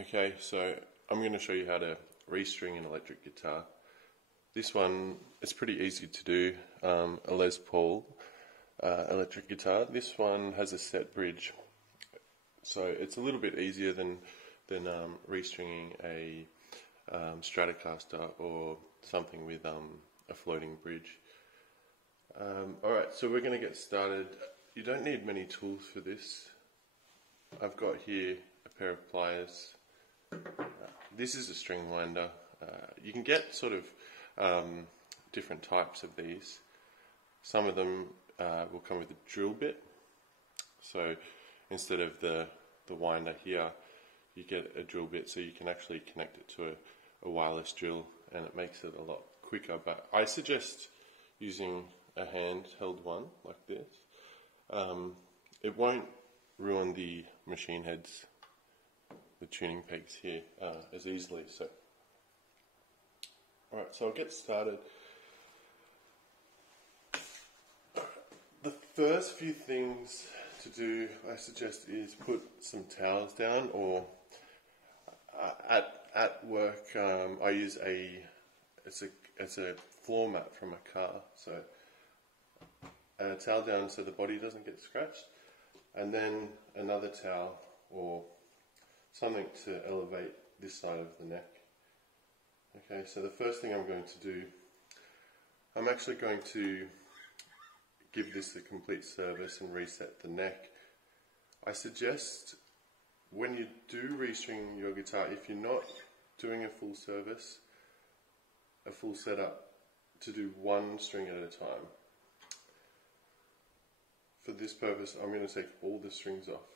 Okay, so I'm going to show you how to restring an electric guitar. This one, it's pretty easy to do, a Les Paul electric guitar. This one has a set bridge, so it's a little bit easier than restringing a Stratocaster or something with a floating bridge. Alright, so we're going to get started. You don't need many tools for this. I've got here a pair of pliers. This is a string winder. You can get sort of different types of these. Some of them will come with a drill bit. So instead of the winder here, you get a drill bit so you can actually connect it to a wireless drill, and it makes it a lot quicker. But I suggest using a handheld one like this. It won't ruin the machine heads, the tuning pegs here, as easily. So, alright, so I'll get started. The first few things to do, I suggest, is put some towels down, or at work I use it's a floor mat from a car, so a towel down so the body doesn't get scratched, and then another towel or something to elevate this side of the neck. Okay, so the first thing I'm going to do, I'm actually going to give this a complete service and reset the neck. I suggest when you do restring your guitar, if you're not doing a full service, a full setup, to do one string at a time. For this purpose, I'm going to take all the strings off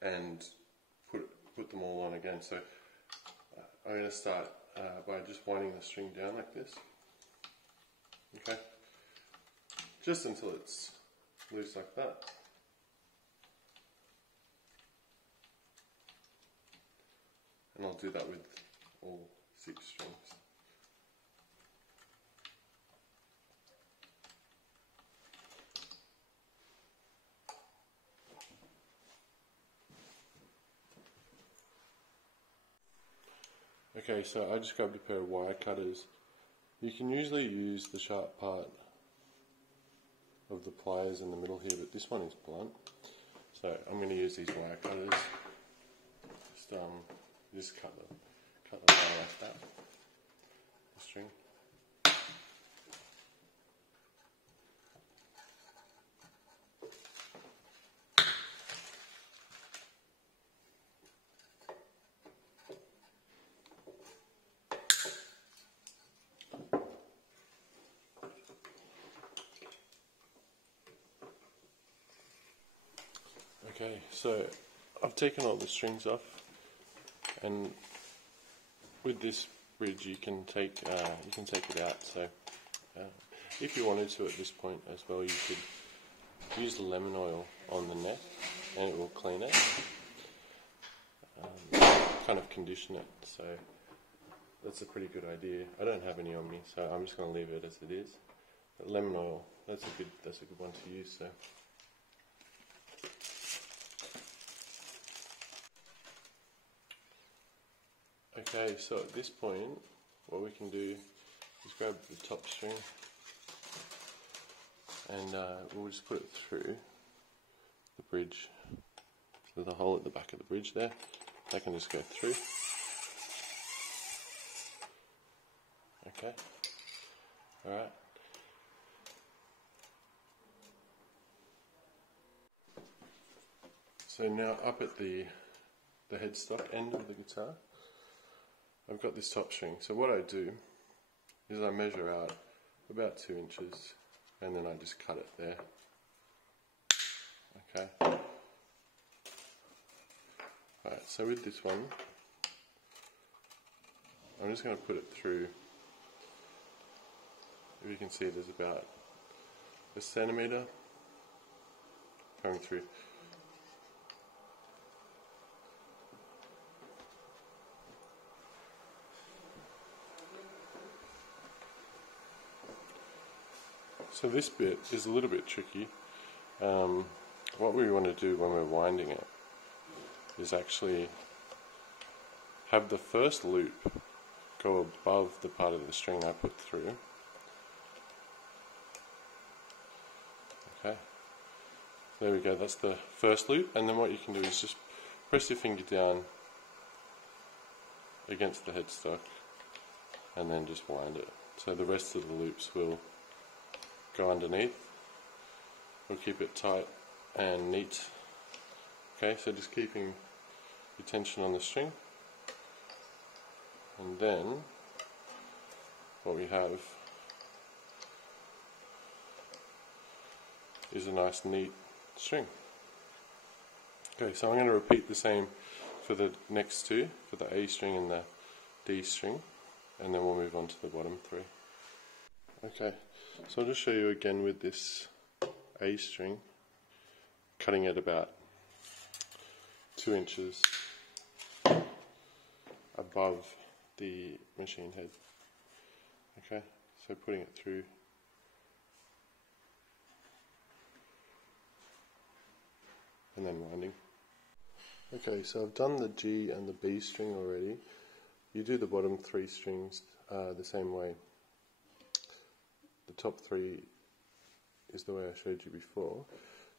and put them all on again. So I'm going to start by just winding the string down like this. Okay, just until it's loose like that. And I'll do that with all 6 strings. Okay, so I just grabbed a pair of wire cutters. You can usually use the sharp part of the pliers in the middle here, but this one is blunt. So I'm going to use these wire cutters. Just cut the wire like that. The string. Okay, so I've taken all the strings off, and with this bridge you can take it out. So if you wanted to at this point as well, you could use the lemon oil on the neck and it will clean it, kind of condition it. So that's a pretty good idea. I don't have any on me, so I'm just going to leave it as it is. But lemon oil, that's a good one to use. So. Okay, so at this point, what we can do is grab the top string and we'll just put it through the bridge. So there's a hole at the back of the bridge there. That can just go through. Okay, alright. So now up at the headstock end of the guitar, I've got this top string. So what I do is I measure out about 2 inches and then I just cut it there. Okay. Alright, so with this one, I'm just going to put it through. If you can see, there's about a centimetre coming through. So this bit is a little bit tricky. What we want to do when we're winding it is actually have the first loop go above the part of the string I put through. Okay, there we go, that's the first loop, and then what you can do is just press your finger down against the headstock and then just wind it. So the rest of the loops will go underneath. We'll keep it tight and neat. Okay, so just keeping your tension on the string, and then what we have is a nice neat string. Okay, so I'm going to repeat the same for the next two, for the A string and the D string, and then we'll move on to the bottom three. Okay, so I'll just show you again with this A string, cutting it about 2 inches above the machine head. Okay, so putting it through and then winding. Okay, so I've done the G and the B string already. You do the bottom 3 strings the same way. The top 3 is the way I showed you before.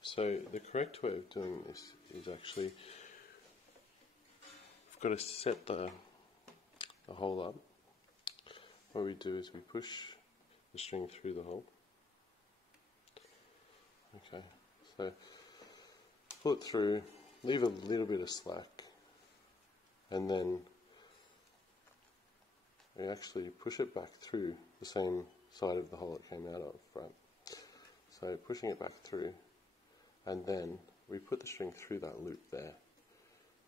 So the correct way of doing this is actually, we've got to set the hole up. What we do is we push the string through the hole. Okay, so pull it through, leave a little bit of slack, and then we actually push it back through the same side of the hole it came out of, right? So pushing it back through, and then we put the string through that loop there.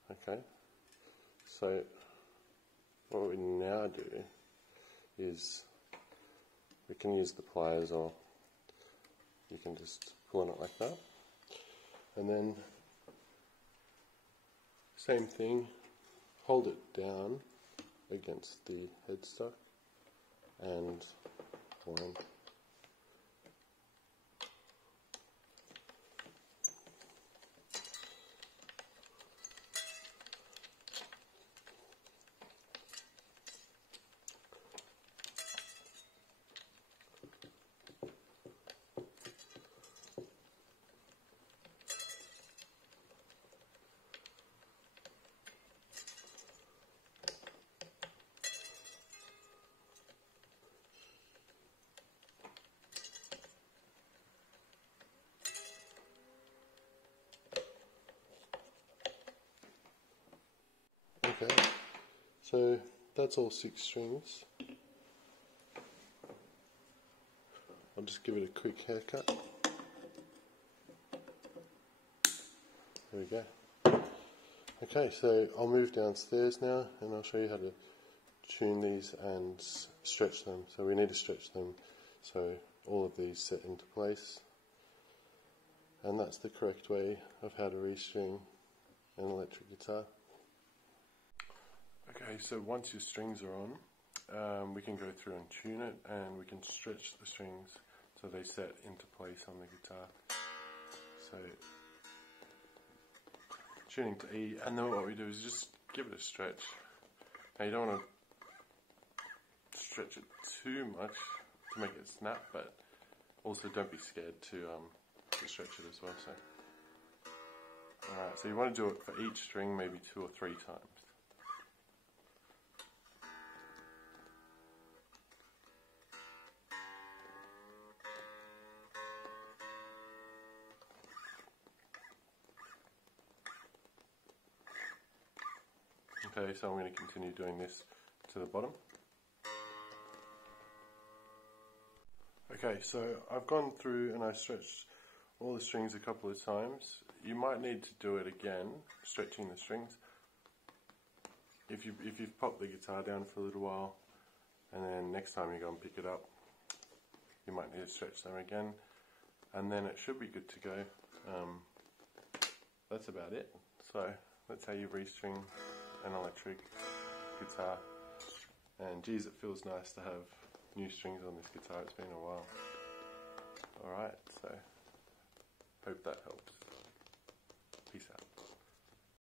Okay, so what we now do is we can use the pliers, or you can just pull on it like that, and then same thing, hold it down against the headstock and wind. Okay, so that's all 6 strings. I'll just give it a quick haircut. There we go. Okay, so I'll move downstairs now and I'll show you how to tune these and stretch them. So we need to stretch them so all of these set into place. And that's the correct way of how to restring an electric guitar. Okay, so once your strings are on, we can go through and tune it, and we can stretch the strings so they set into place on the guitar. So tuning to E, and then what we do is just give it a stretch. Now you don't want to stretch it too much to make it snap, but also don't be scared to stretch it as well. So, alright, so you want to do it for each string maybe 2 or 3 times. Okay, so I'm going to continue doing this to the bottom. Okay, so I've gone through and I've stretched all the strings a couple of times. You might need to do it again, stretching the strings. If you've popped the guitar down for a little while, and then next time you go and pick it up, you might need to stretch them again, and then it should be good to go. That's about it. So that's how you restring an electric guitar, and geez, it feels nice to have new strings on this guitar. It's been a while. Alright, so hope that helps. Peace out.